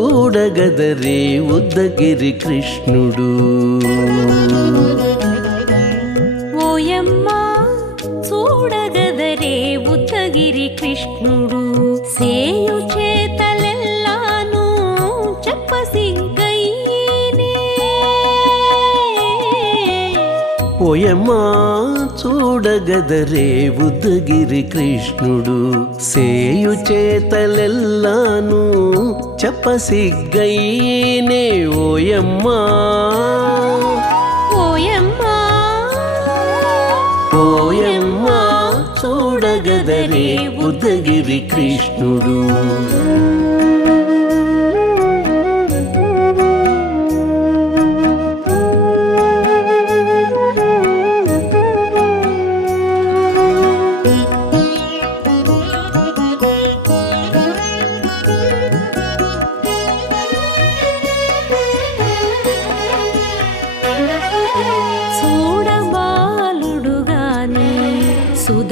చూడగదరే ఉద్దగిరి కృష్ణుడు. ఓయమ్మా చూడగదరే ఉద్దగిరి కృష్ణుడు. సేయు చేతలెల్లాను చెప్పసిగ్గయ్యేనే పోయమ్మా చూడగదరే ఉద్దగిరి కృష్ణుడు. సేయు చేతలెల్లాను చెప్పసిగ్గయ్యేనే ఓయమ్మా. ఓయమ్మా. పోయమ్మా చూడగదరే ఉద్దగిరి కృష్ణుడు.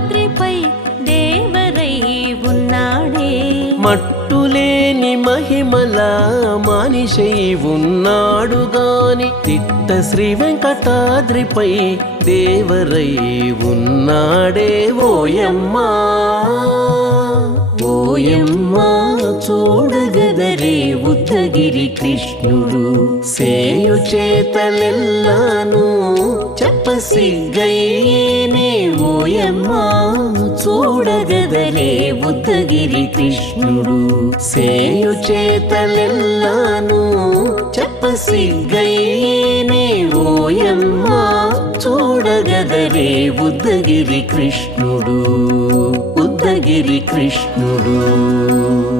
రాత్రిపై దేవరై ఉన్నాడే. మట్టులేని మహిమల మనిషై ఉన్నాడు గాని తిట్ట శ్రీ వెంకటాద్రిపై దేవరై ఉన్నాడే. ఓయమ్మా ఓయమ్మా చూడగదరే ఉత్తగిరి కృష్ణుడు. సేయు చేతలెల్లాను చెప్పసిగ్గయ్యేనే ఓయమ్మా చూడగదరే ఉత్తగిరి కృష్ణుడు. సేయు చేతలెల్లాను చెప్పసిగ్గయ్యేనే ఓయమ్మా చూడగదలే బుద్ధగిరి కృష్ణుడు. బుద్ధగిరి కృష్ణుడు.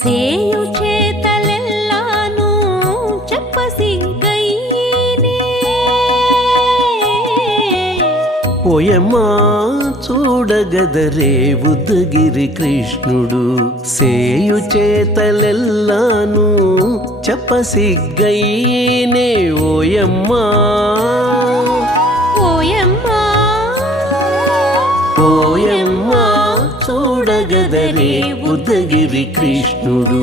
సేయు చేతలెల్లాను చెప్పసిగ్గయ్యేనే ఓయమ్మా చూడగదరే బుద్ధగిరి కృష్ణుడు. సేయు చేతలెల్లాను చెప్పసిగ్గయ్యేనే ఓయమ్మా. చూడగదరే ఉద్దగిరి కృష్ణుడు.